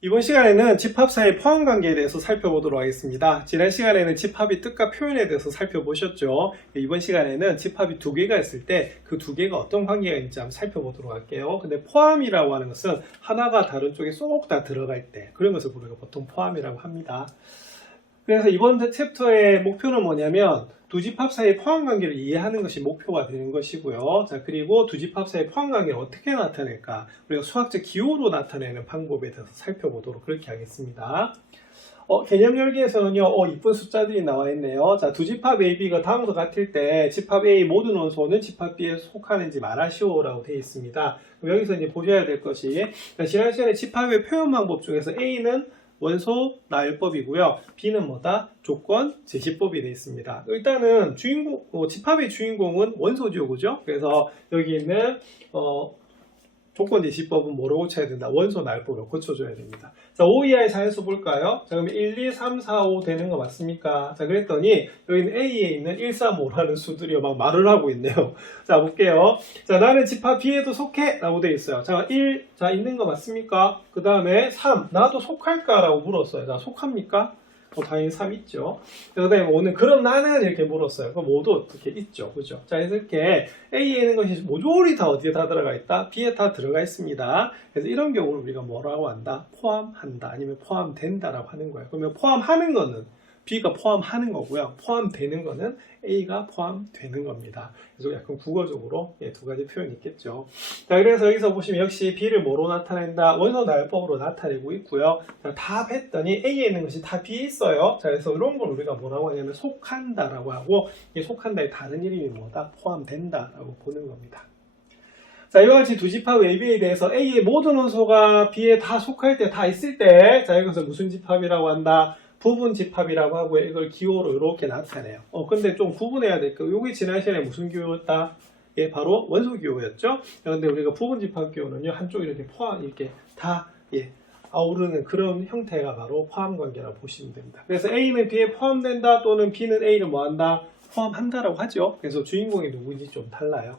이번 시간에는 집합 사이 포함 관계에 대해서 살펴보도록 하겠습니다. 지난 시간에는 집합이 뜻과 표현에 대해서 살펴보셨죠. 이번 시간에는 집합이 두 개가 있을 때 그 두 개가 어떤 관계가 있는지 한번 살펴보도록 할게요. 근데 포함이라고 하는 것은 하나가 다른 쪽에 쏙 다 들어갈 때 그런 것을 우리가 보통 포함이라고 합니다. 그래서 이번 챕터의 목표는 뭐냐면 두 집합 사이의 포함 관계를 이해하는 것이 목표가 되는 것이고요. 자, 그리고 두 집합 사이의 포함 관계를 어떻게 나타낼까? 우리가 수학적 기호로 나타내는 방법에 대해서 살펴보도록 그렇게 하겠습니다. 개념 열기에서는요, 이쁜 숫자들이 나와 있네요. 자, 두 집합 A, B가 다음과 같을 때 집합 A 모든 원소는 집합 B에 속하는지 말하시오라고 되어 있습니다. 그럼 여기서 이제 보셔야 될 것이, 지난 시간에 집합의 표현 방법 중에서 A는 원소 나열법이고요. B는 뭐다? 조건 제시법이 되어 있습니다. 일단은 집합의 주인공은 원소죠, 그죠? 그래서 여기 있는 조건 제시법은 뭐로 고쳐야 된다? 원소 나열법으로 고쳐줘야 됩니다. 자, 5 이하의 자연수 볼까요? 자, 그러면 1, 2, 3, 4, 5 되는 거 맞습니까? 자, 그랬더니 여기는 A에 있는 1, 3, 5라는 수들이 막 말을 하고 있네요. 자, 볼게요. 자, 나는 집합 B에도 속해? 라고 되어 있어요. 자, 1, 자, 있는 거 맞습니까? 그 다음에 3, 나도 속할까? 라고 물었어요. 자, 속합니까? 당연히 3 있죠. 그 다음에 5는 그럼 나는 이렇게 물었어요. 그럼 5도 어떻게 있죠. 그죠? 자, 이렇게 A에 있는 것이 모조리 다 어디에 다 들어가 있다? B에 다 들어가 있습니다. 그래서 이런 경우를 우리가 뭐라고 한다? 포함한다. 아니면 포함된다라고 하는 거예요. 그러면 포함하는 거는 B가 포함하는 거고요. 포함되는 거는 A가 포함되는 겁니다. 그래서 약간 국어적으로 두 가지 표현이 있겠죠. 자, 그래서 여기서 보시면 역시 B를 뭐로 나타낸다? 원소 나열법으로 나타내고 있고요. 자, 답 했더니 A에 있는 것이 다 B에 있어요. 자, 그래서 이런 걸 우리가 뭐라고 하냐면 속한다라고 하고, 이 속한다의 다른 이름이 뭐다? 포함된다라고 보는 겁니다. 자, 이와 같이 두 집합 AB에 대해서 A의 모든 원소가 B에 다 속할 때, 다 있을 때, 자, 이것을 무슨 집합이라고 한다? 부분 집합이라고 하고요. 이걸 기호로 이렇게 나타내요. 근데 좀 구분해야 될 거. 여기 지난 시간에 무슨 기호였다? 예, 바로 원소 기호였죠. 그런데 우리가 부분 집합 기호는요, 한쪽 이렇게 이렇게 다, 아우르는 그런 형태가 바로 포함 관계라고 보시면 됩니다. 그래서 A는 B에 포함된다 또는 B는 A를 뭐 한다? 포함한다라고 하죠. 그래서 주인공이 누구인지 좀 달라요.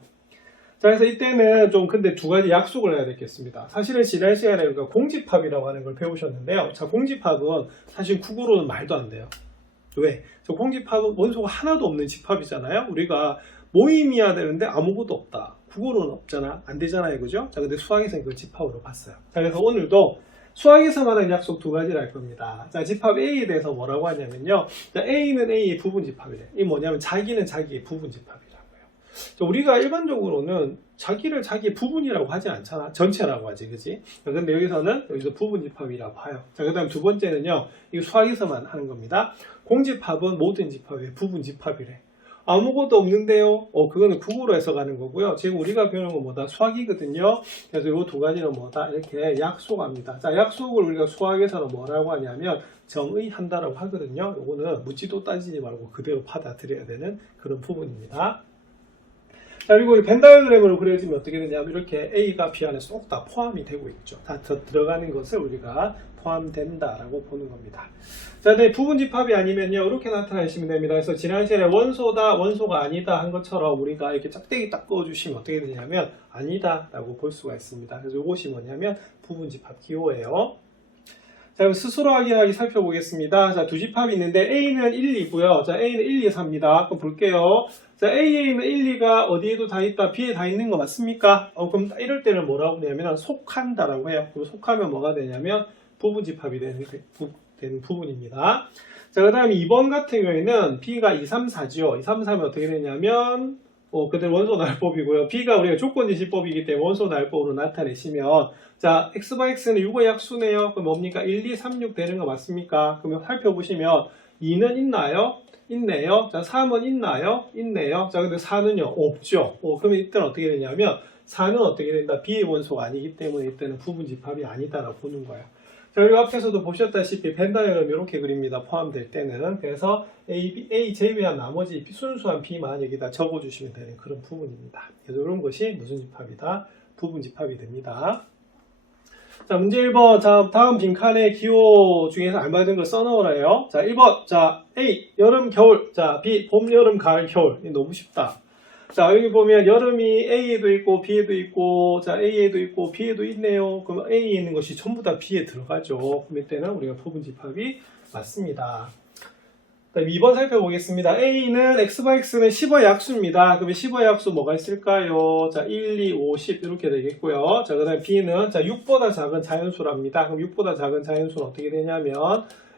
자, 그래서 이때는 좀 근데 두 가지 약속을 해야 되겠습니다. 사실은 지난 시간에 우리가 공집합이라고 하는 걸 배우셨는데요. 자, 공집합은 사실 국어로는 말도 안 돼요. 왜? 저 공집합은 원소가 하나도 없는 집합이잖아요. 우리가 모임이어야 되는데 아무것도 없다. 국어로는 없잖아. 안 되잖아요. 그죠? 자, 근데 수학에서는 그걸 집합으로 봤어요. 자, 그래서 오늘도 수학에서만 하는 약속 두 가지를 할 겁니다. 자, 집합 A에 대해서 뭐라고 하냐면요. 자, A는 A의 부분 집합이래. 이 뭐냐면 자기는 자기의 부분 집합이래. 우리가 일반적으로는 자기를 자기의 부분이라고 하지 않잖아. 전체라고 하지, 그지? 근데 여기서 부분 집합이라고 해요. 자, 그 다음 두 번째는요, 이거 수학에서만 하는 겁니다. 공집합은 모든 집합의 부분 집합이래. 아무것도 없는데요? 그거는 국어로 해석하는 거고요. 지금 우리가 배우는 건 뭐다? 수학이거든요. 그래서 이 두 가지는 뭐다? 이렇게 약속합니다. 자, 약속을 우리가 수학에서는 뭐라고 하냐면 정의한다라고 하거든요. 이거는 묻지도 따지지 말고 그대로 받아들여야 되는 그런 부분입니다. 자, 그리고 이 벤 다이어그램으로 그려지면 어떻게 되냐면 이렇게 A가 B 안에 쏙 다 포함이 되고 있죠. 다 들어가는 것을 우리가 포함된다라고 보는 겁니다. 자, 근데 부분 집합이 아니면요, 이렇게 나타내시면 됩니다. 그래서 지난 시간에 원소다, 원소가 아니다 한 것처럼 우리가 이렇게 짝대기 딱 그어주시면 어떻게 되냐면 아니다라고 볼 수가 있습니다. 그래서 이것이 뭐냐면 부분 집합 기호예요. 자, 그럼 스스로 확인하기 살펴보겠습니다. 자, 두 집합이 있는데 A는 1, 2고요. 자, A는 1, 2, 4입니다. 그럼 볼게요. 자, A에 있는 1, 2가 어디에도 다 있다, B에 다 있는 거 맞습니까? 그럼 이럴 때는 뭐라고 하냐면 속한다라고 해요. 그럼 속하면 뭐가 되냐면 부분 집합이 되는 부분입니다. 자, 그 다음에 2번 같은 경우에는 B가 2, 3, 4죠. 2, 3, 4면 어떻게 되냐면 그대로 원소 나열법이고요. B가 우리가 조건지시법이기 때문에 원소 나열법으로 나타내시면, 자, X/X는 6의 약수네요. 그럼 뭡니까? 1, 2, 3, 6 되는 거 맞습니까? 그러면 살펴보시면 2는 있나요? 있네요. 자, 3은 있나요? 있네요. 자, 근데 4는요? 없죠. 그러면 이때는 어떻게 되냐면 4는 어떻게 된다? B의 원소가 아니기 때문에 이때는 부분 집합이 아니다라고 보는 거예요. 자, 그리고 앞에서도 보셨다시피 벤 다이어그램 이렇게 그립니다. 포함될 때는. 그래서 A 제외한 나머지 순수한 B만 여기다 적어주시면 되는 그런 부분입니다. 그래서 이런 것이 무슨 집합이다? 부분 집합이 됩니다. 자, 문제 1번. 자, 다음 빈칸에 기호 중에서 알맞은 걸 써넣으래요. 자, 1번. 자, A, 여름, 겨울. 자, B, 봄, 여름, 가을, 겨울. 너무 쉽다. 자, 여기 보면 여름이 A에도 있고 B에도 있고, 자, A에도 있고 B에도 있네요. 그럼 A에 있는 것이 전부 다 B에 들어가죠. 그럼 이때는 우리가 부분집합이 맞습니다. 2번 살펴보겠습니다. A는 X는 10의 약수입니다. 그러면 10의 약수 뭐가 있을까요? 자, 1, 2, 5, 10 이렇게 되겠고요. 자, 그 다음에 B는 자, 6보다 작은 자연수랍니다. 그럼 6보다 작은 자연수는 어떻게 되냐면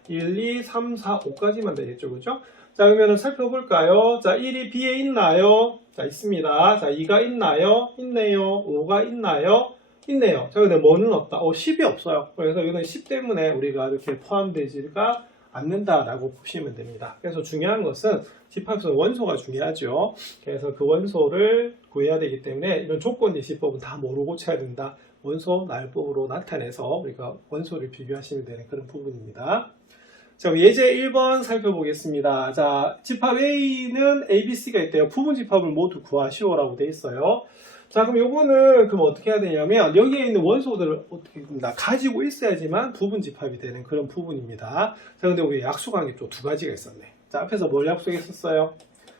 1, 2, 3, 4, 5까지만 되겠죠. 그죠? 자, 그러면 살펴볼까요? 자, 1이 B에 있나요? 자, 있습니다. 자, 2가 있나요? 있네요. 5가 있나요? 있네요. 자, 근데 뭐는 없다? 10이 없어요. 그래서 이거는 10 때문에 우리가 이렇게 포함되지가 않는다라고 보시면 됩니다. 그래서 중요한 것은 집합에서 원소가 중요하죠. 그래서 그 원소를 구해야 되기 때문에 이런 조건 예시법은 다 모르고 쳐야 된다. 원소 날법으로 나타내서 우리가 원소를 비교하시면 되는 그런 부분입니다. 자, 예제 1번 살펴보겠습니다. 자, 집합 A는 A, B, C가 있대요. 부분 집합을 모두 구하시오라고 돼 있어요. 자, 그럼 요거는 그럼 어떻게 해야 되냐면 여기에 있는 원소들을 어떻게 다 가지고 있어야지만 부분 집합이 되는 그런 부분입니다. 자, 근데 우리 약수관계 또 두 가지가 있었네. 자, 앞에서 뭘 약속했었어요?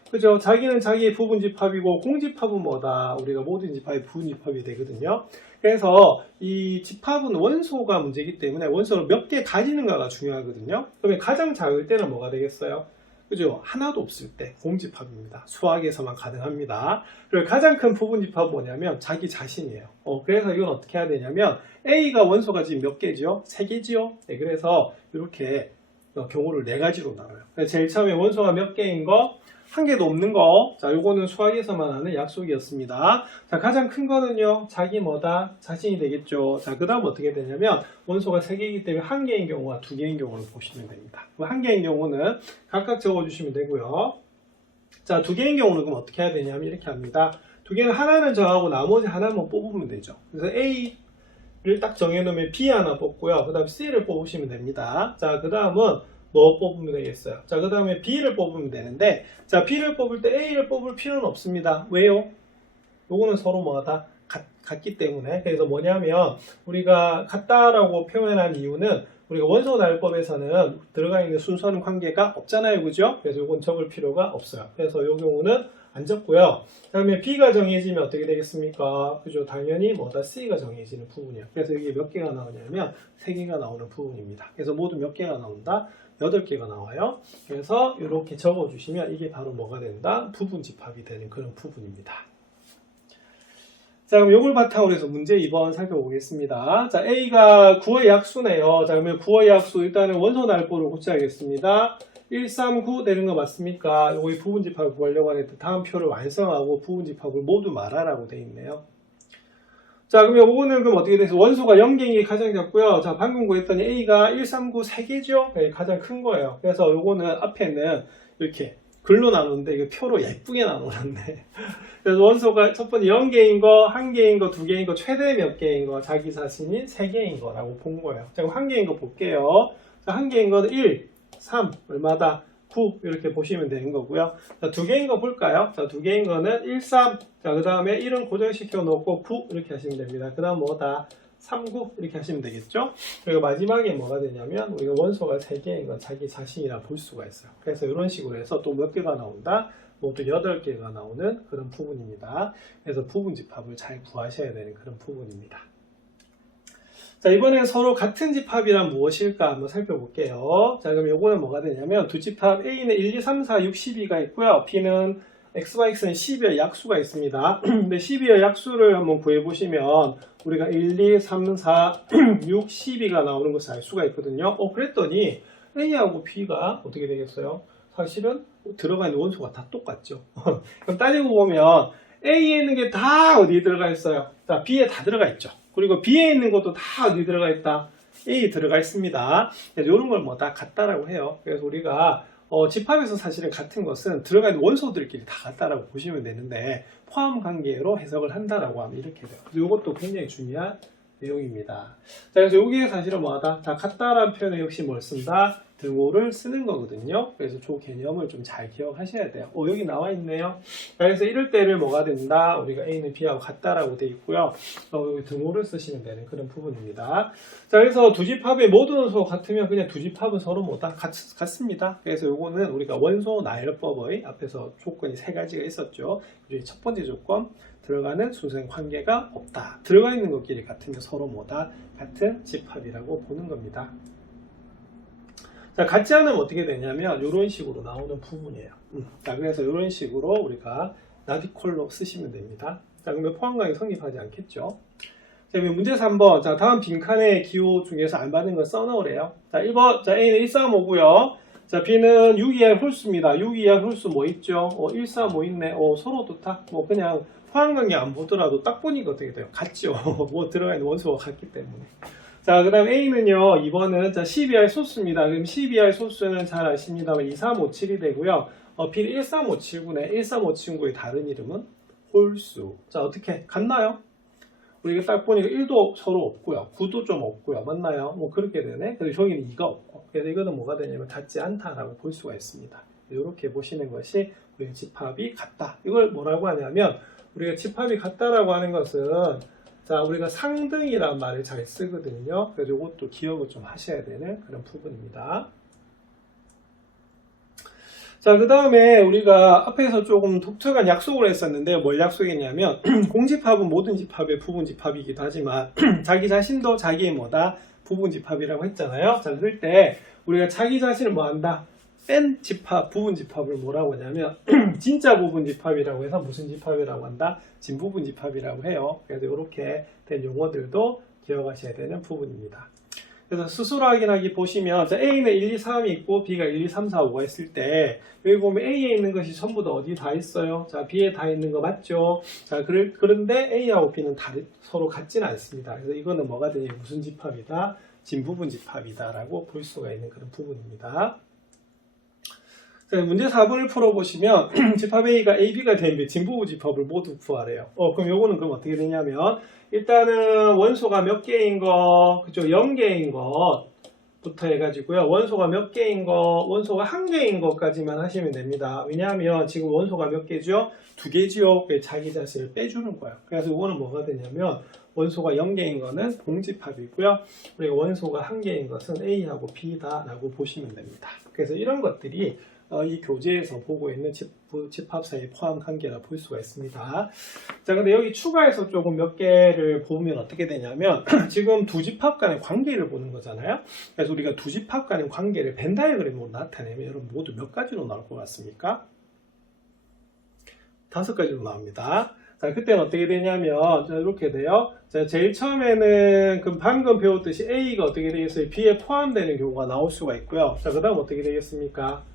그죠? 자기는 자기의 부분 집합이고 공집합은 뭐다? 우리가 모든 집합이 부분 집합이 되거든요. 그래서 이 집합은 원소가 문제이기 때문에 원소를 몇 개 가지는가가 중요하거든요. 그러면 가장 작을 때는 뭐가 되겠어요? 그죠? 하나도 없을 때 공집합입니다. 수학에서만 가능합니다. 그리고 가장 큰 부분집합은 뭐냐면 자기 자신이에요. 그래서 이건 어떻게 해야 되냐면 A가 원소가 지금 몇 개지요? 3개지요? 네, 그래서 이렇게 경우를 4가지로 나눠요. 제일 처음에 원소가 몇 개인 거? 한 개도 없는 거. 자, 요거는 수학에서만 하는 약속이었습니다. 자, 가장 큰 거는요, 자기 뭐다? 자신이 되겠죠. 자, 그 다음 어떻게 되냐면, 원소가 3개이기 때문에 한 개인 경우와 2개인 경우를 보시면 됩니다. 그럼 한 개인 경우는 각각 적어주시면 되고요. 자, 2개인 경우는 그럼 어떻게 해야 되냐면, 이렇게 합니다. 2개는 하나는 정하고 나머지 하나만 뽑으면 되죠. 그래서 A를 딱 정해놓으면 B 하나 뽑고요. 그 다음 C를 뽑으시면 됩니다. 자, 그 다음은 뭐 뽑으면 되겠어요? 자, 그 다음에 B를 뽑으면 되는데, 자, B를 뽑을 때 A를 뽑을 필요는 없습니다. 왜요? 요거는 서로 뭐다? 같기 때문에. 그래서 뭐냐면, 우리가 같다라고 표현한 이유는, 우리가 원소 날법에서는 들어가 있는 순서는 관계가 없잖아요. 그죠? 그래서 요건 적을 필요가 없어요. 그래서 요 경우는 안 적고요. 그 다음에 B가 정해지면 어떻게 되겠습니까? 그죠? 당연히 뭐다? C가 정해지는 부분이에요. 그래서 이게 몇 개가 나오냐면 3개가 나오는 부분입니다. 그래서 모두 몇 개가 나온다? 8개가 나와요. 그래서 이렇게 적어주시면 이게 바로 뭐가 된다? 부분 집합이 되는 그런 부분입니다. 자, 그럼 요걸 바탕으로 해서 문제 2번 살펴보겠습니다. 자, A가 9의 약수네요. 자, 그러면 9의 약수 일단은 원소 날보를 고쳐야겠습니다. 139 되는 거 맞습니까? 요거 부분집합을 구하려고 하는데 다음 표를 완성하고 부분집합을 모두 말하라고 돼 있네요. 자, 그러면 요거는 그럼 어떻게 돼서 원소가 0개인 게 가장 작고요. 자, 방금 구했더니 A가 139 3개죠? 네, 가장 큰 거예요. 그래서 요거는 앞에는 이렇게 글로 나누는데 이거 표로 예쁘게 나누는데 그래서 원소가 첫 번째 0개인 거, 1개인 거, 2개인 거, 최대 몇 개인 거, 자기 자신이 3개인 거라고 본 거예요. 자, 그럼 1개인 거 볼게요. 자, 1개인 거는 1, 3, 얼마다? 9 이렇게 보시면 되는 거고요. 자, 2개인 거 볼까요? 자, 2개인 거는 1, 3. 자, 그 다음에 1은 고정시켜 놓고 9 이렇게 하시면 됩니다. 그 다음 뭐다? 3, 9 이렇게 하시면 되겠죠? 그리고 마지막에 뭐가 되냐면 우리가 원소가 3개인 건 자기 자신이라 볼 수가 있어요. 그래서 이런 식으로 해서 또 몇 개가 나온다? 모두 8개가 나오는 그런 부분입니다. 그래서 부분집합을 잘 구하셔야 되는 그런 부분입니다. 자, 이번엔 서로 같은 집합이란 무엇일까 한번 살펴볼게요. 자, 그럼 요거는 뭐가 되냐면 두 집합 A는 1, 2, 3, 4, 6, 12가 있고요. B는 X와 X는 12의 약수가 있습니다. 근데 12의 약수를 한번 구해보시면 우리가 1, 2, 3, 4, 6, 12가 나오는 것을 알 수가 있거든요. 그랬더니 A하고 B가 어떻게 되겠어요? 사실은 들어가 있는 원소가 다 똑같죠. 그럼 따지고 보면 A에 있는 게 다 어디에 들어가 있어요? 자, B에 다 들어가 있죠. 그리고 B에 있는 것도 다 어디 들어가 있다? A에 들어가 있습니다. 그래서 이런 걸 뭐 다 같다라고 해요. 그래서 우리가 집합에서 사실은 같은 것은 들어가 있는 원소들끼리 다 같다라고 보시면 되는데 포함 관계로 해석을 한다라고 하면 이렇게 돼요. 그래서 이것도 굉장히 중요한 내용입니다. 자, 그래서 여기에 사실은 뭐하다? 자, 같다라는 표현에 역시 뭘 쓴다? 등호를 쓰는 거거든요. 그래서 조 개념을 좀 잘 기억하셔야 돼요. 여기 나와 있네요. 그래서 이럴 때를 뭐가 된다? 우리가 A는 B하고 같다라고 돼 있고요. 여기 등호를 쓰시면 되는 그런 부분입니다. 자, 그래서 두 집합의 모든 원소가 같으면 그냥 두 집합은 서로 뭐다? 같습니다. 그래서 요거는 우리가 원소 나열법의 앞에서 조건이 세 가지가 있었죠. 그리고 첫 번째 조건, 들어가는 순서의 관계가 없다. 들어가 있는 것끼리 같으면 서로 뭐다? 같은 집합이라고 보는 겁니다. 자, 같지 않으면 어떻게 되냐면 이런 식으로 나오는 부분이에요. 자, 그래서 이런 식으로 우리가 나디콜로 쓰시면 됩니다. 자, 그러면 포함강이 성립하지 않겠죠. 자, 문제 3번. 자, 다음 빈칸의 기호 중에서 안 받는 걸 써놓으래요. 자, 1번. 자, A는 135고요. 자, B는 6 이하의 홀수입니다. 6 이하의 홀수 뭐 있죠? 135 있네. 서로 좋다. 뭐 그냥 포함관계 안 보더라도 딱 보니까 어떻게 돼요? 같죠. 뭐 들어가 있는 원소가 같기 때문에. 자, 그 다음 A는요, 2번은 자, 12할 소수입니다. 그럼 12할 소수는 잘 아십니다만 2357이 되고요. B는 13579네. 13579의 다른 이름은 홀수. 자, 어떻게? 같나요? 우리가 딱 보니까 1도 서로 없고요. 9도 좀 없고요. 맞나요? 뭐 그렇게 되네. 그래서 여기는 2가 없고. 그래서 이거는 뭐가 되냐면 같지 않다라고 볼 수가 있습니다. 이렇게 보시는 것이 우리가 집합이 같다. 이걸 뭐라고 하냐면 우리가 집합이 같다라고 하는 것은 자, 우리가 상등이란 말을 잘 쓰거든요. 그래서 이것도 기억을 좀 하셔야 되는 그런 부분입니다. 자, 그 다음에 우리가 앞에서 조금 독특한 약속을 했었는데 뭘 약속했냐면 공집합은 모든 집합의 부분집합이기도 하지만 자기 자신도 자기의 뭐다? 부분집합이라고 했잖아요. 자, 그럴 때 우리가 자기 자신을 뭐 한다? 뺀 집합, 부분집합을 뭐라고 하냐면 진짜 부분집합이라고 해서 무슨 집합이라고 한다? 진부분집합이라고 해요. 그래서 이렇게 된 용어들도 기억하셔야 되는 부분입니다. 그래서 스스로 확인하기 보시면 자, A는 1, 2, 3이 있고 B가 1, 2, 3, 4, 5가 있을 때 여기 보면 A에 있는 것이 전부 다 어디 다 있어요? 자, B에 다 있는 거 맞죠? 자, 그런데 A하고 B는 서로 같지는 않습니다. 그래서 이거는 뭐가 되냐? 무슨 집합이다? 진부분 집합이다 라고 볼 수가 있는 그런 부분입니다. 자, 문제 4번을 풀어보시면 집합 A가 AB가 되는데 진부분 집합을 모두 구하래요. 그럼 요거는 그럼 어떻게 되냐면 일단은 원소가 몇 개인 거, 그죠? 0개인 것부터 해가지고요. 원소가 몇 개인 거, 원소가 1개인 것까지만 하시면 됩니다. 왜냐하면 지금 원소가 몇 개죠? 2개지요. 자기 자신을 빼주는 거예요. 그래서 이거는 뭐가 되냐면 원소가 0개인 거는 공집합이고요. 우리가 원소가 1개인 것은 A하고 B다라고 보시면 됩니다. 그래서 이런 것들이 이 교재에서 보고 있는 집합 사이 포함 관계라 볼 수가 있습니다. 자, 근데 여기 추가해서 조금 몇 개를 보면 어떻게 되냐면 지금 두 집합 간의 관계를 보는 거잖아요. 그래서 우리가 두 집합 간의 관계를 벤 다이어그램으로 나타내면 여러분 모두 몇 가지로 나올 것 같습니까? 5가지로 나옵니다. 자, 그때는 어떻게 되냐면 이렇게 돼요. 자, 제일 처음에는 그럼 방금 배웠듯이 A가 어떻게 되겠어요? B에 포함되는 경우가 나올 수가 있고요. 자, 그 다음 어떻게 되겠습니까?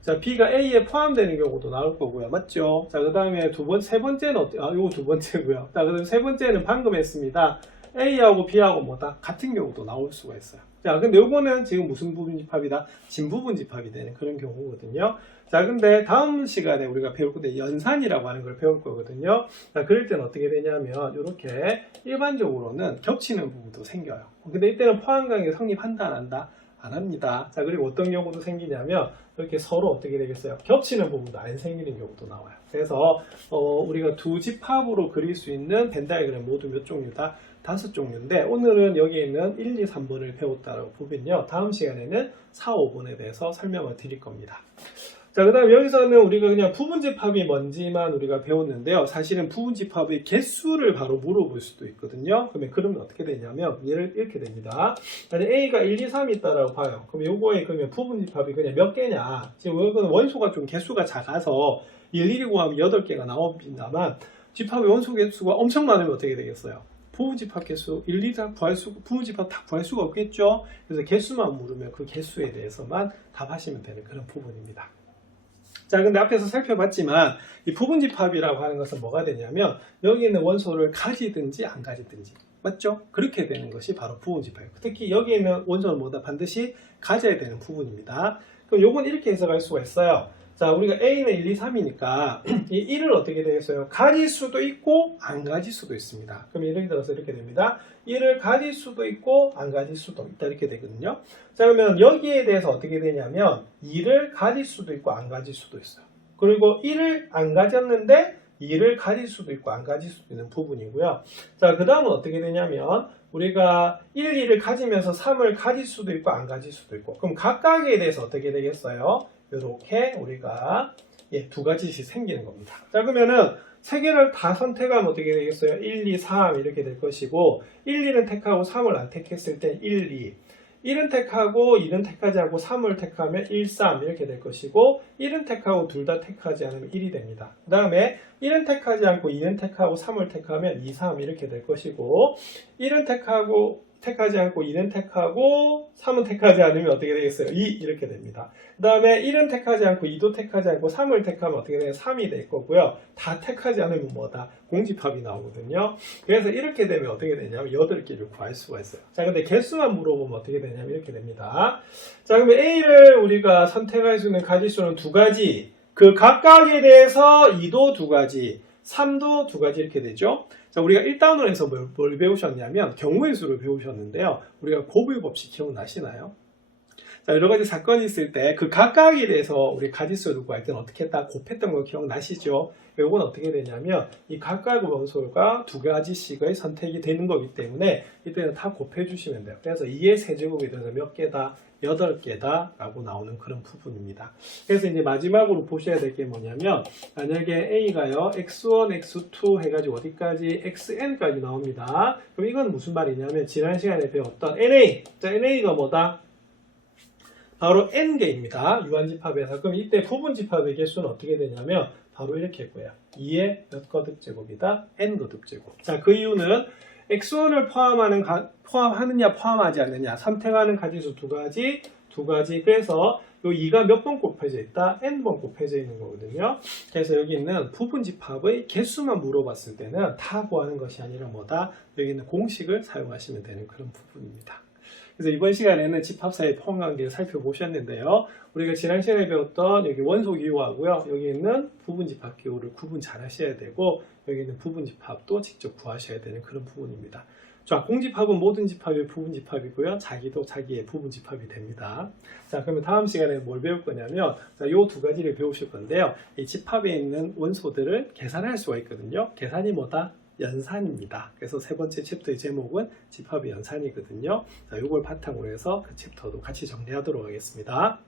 자, B가 A에 포함되는 경우도 나올 거고요. 맞죠? 자, 그 다음에 세 번째는 요거 두 번째고요. 자, 그다음 세 번째는 방금 했습니다. A하고 B하고 뭐다? 같은 경우도 나올 수가 있어요. 자, 근데 요거는 지금 무슨 부분집합이다? 진부분집합이 되는 그런 경우거든요. 자, 근데 다음 시간에 우리가 배울 건데 연산이라고 하는 걸 배울 거거든요. 자, 그럴 때는 어떻게 되냐면 이렇게 일반적으로는 겹치는 부분도 생겨요. 근데 이때는 포함관계 성립한다 안 한다? 안 합니다. 자, 그리고 어떤 경우도 생기냐면 이렇게 서로 어떻게 되겠어요? 겹치는 부분도 안 생기는 경우도 나와요. 그래서 우리가 두 집합으로 그릴 수 있는 벤 다이어그램 모두 몇 종류다? 5종류인데 오늘은 여기에 있는 1, 2, 3번을 배웠다고 보면요. 다음 시간에는 4, 5번에 대해서 설명을 드릴 겁니다. 자, 그 다음 여기서는 우리가 그냥 부분집합이 뭔지만 우리가 배웠는데요. 사실은 부분집합의 개수를 바로 물어볼 수도 있거든요. 그러면 어떻게 되냐면 이렇게 됩니다. 만약 A가 1, 2, 3이 있다라고 봐요. 그럼 요거에 그러면 부분집합이 그냥 몇 개냐? 지금 이거는 원소가 좀 개수가 작아서 1, 2고 하면 8개가 나옵니다만 집합의 원소 개수가 엄청 많으면 어떻게 되겠어요? 부분집합 개수 1, 2 다 구할 수, 부분집합 다 구할 수가 없겠죠. 그래서 개수만 물으면 그 개수에 대해서만 답하시면 되는 그런 부분입니다. 자, 근데 앞에서 살펴봤지만 이 부분집합이라고 하는 것은 뭐가 되냐면 여기 있는 원소를 가지든지 안 가지든지 맞죠? 그렇게 되는 것이 바로 부분집합이에요. 특히 여기 있는 원소는 뭐다? 반드시 가져야 되는 부분입니다. 그럼 요건 이렇게 해석할 수가 있어요. 자, 우리가 A는 1, 2, 3이니까 이 1을 어떻게 되겠어요? 가질 수도 있고 안 가질 수도 있습니다. 그럼 예를 들어서 이렇게 됩니다. 1을 가질 수도 있고 안 가질 수도 있다 이렇게 되거든요. 자, 그러면 여기에 대해서 어떻게 되냐면 2를 가질 수도 있고 안 가질 수도 있어요. 그리고 1을 안 가졌는데 2를 가질 수도 있고 안 가질 수도 있는 부분이고요. 자, 그 다음은 어떻게 되냐면 우리가 1, 2를 가지면서 3을 가질 수도 있고 안 가질 수도 있고, 그럼 각각에 대해서 어떻게 되겠어요? 이렇게 우리가 두 가지씩 생기는 겁니다. 자, 그러면은 세 개를 다 선택하면 어떻게 되겠어요? 1, 2, 3 이렇게 될 것이고, 1, 2는 택하고 3을 안 택했을 때 1, 2, 1은 택하고 2는 택하지 않고 3을 택하면 1, 3 이렇게 될 것이고, 1은 택하고 둘 다 택하지 않으면 1이 됩니다. 그 다음에 1은 택하지 않고 2는 택하고 3을 택하면 2, 3 이렇게 될 것이고, 1은 택하지 않고 2는 택하고 3은 택하지 않으면 어떻게 되겠어요? 2 이렇게 됩니다. 그 다음에 1은 택하지 않고 2도 택하지 않고 3을 택하면 어떻게 돼요? 3이 될 거고요. 다 택하지 않으면 뭐다? 공집합이 나오거든요. 그래서 이렇게 되면 어떻게 되냐면 8개를 구할 수가 있어요. 자, 근데 개수만 물어보면 어떻게 되냐면 이렇게 됩니다. 자, 그러면 A를 우리가 선택할 수 있는 가지수는 두 가지, 그 각각에 대해서 2도 두 가지, 3도 두 가지 이렇게 되죠. 자, 우리가 1단원에서 해서 뭘 배우셨냐면 경우의 수를 배우셨는데요. 우리가 곱의 법칙 기억나시나요? 자, 여러 가지 사건이 있을 때 그 각각에 대해서 우리 가지수를 구할 때는 어떻게 했다? 곱했던 거 기억나시죠? 이건 어떻게 되냐면 이 각각 원소가 두 가지씩의 선택이 되는 거기 때문에 이때는 다 곱해 주시면 돼요. 그래서 2의 세제곱에 대해서 몇 개다? 8개다 라고 나오는 그런 부분입니다. 그래서 이제 마지막으로 보셔야 될 게 뭐냐면, 만약에 A가요 x1, x2 해가지고 어디까지? xn까지 나옵니다. 그럼 이건 무슨 말이냐면 지난 시간에 배웠던 NA, 자, NA가 뭐다? 바로 n개입니다. 유한집합에서. 그럼 이때 부분집합의 개수는 어떻게 되냐면 바로 이렇게 했고요. 2의 몇 거듭제곱이다? n 거듭제곱. 자, 그 이유는 x1을 포함하느냐 포함하지 않느냐 선택하는 가지수 두 가지. 그래서 요 2가 몇 번 곱해져 있다? n번 곱해져 있는 거거든요. 그래서 여기 있는 부분집합의 개수만 물어봤을 때는 다 구하는 것이 아니라 뭐다? 여기 있는 공식을 사용하시면 되는 그런 부분입니다. 그래서 이번 시간에는 집합사의 포함관계를 살펴보셨는데요. 우리가 지난 시간에 배웠던 여기 원소기호하고요. 여기 있는 부분집합기호를 구분 잘 하셔야 되고, 여기 있는 부분집합도 직접 구하셔야 되는 그런 부분입니다. 자, 공집합은 모든 집합이 부분집합이고요. 자기도 자기의 부분집합이 됩니다. 자, 그러면 다음 시간에 뭘 배울 거냐면, 자, 요 두 가지를 배우실 건데요. 이 집합에 있는 원소들을 계산할 수가 있거든요. 계산이 뭐다? 연산입니다. 그래서 세 번째 챕터의 제목은 집합의 연산이거든요. 자, 이걸 바탕으로 해서 그 챕터도 같이 정리하도록 하겠습니다.